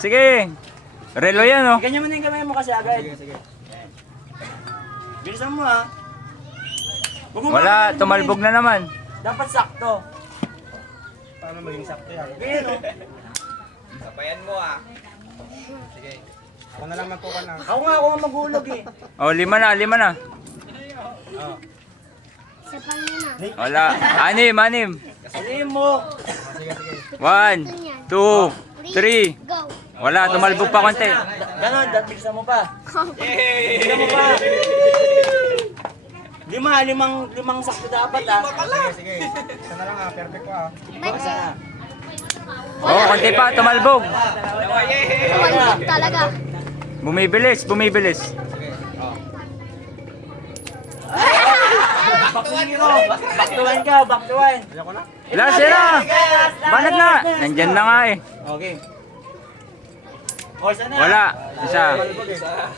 Sige. Relo yan, oh. Ganyan mo na yung kamay mo kasi agad. Sige. Bilisan mo ha. Huwag mo Wala, makakalimutan. tumalbog na naman. Dapat sakto. Paano maging sakto yan? Ganyan o. Sabayan mo ah. Sige. Ako na lang magpukan na. Ako nga maghulog eh. Oh, 5 na, 5 na. Oh. Isa pa na. Wala. 6. Sabihin mo. Sige. 1, 2, 3. Go. Wala, tumalbog pa konti. Ganon, bilisan mo pa. Bilisan mo pa. Limang sakto dapat ah. Sige. Isa na lang ha. Perfect ko ha. Isa na. Oh, konti pa, tumalbog. Tumalbog talaga. Bumibilis. Back to one ka, back to one. Ayan ko na. Last na. Banat na. Nandyan na nga eh. Okay. O, sana. Wala. Isa. Malibog eh. Sana.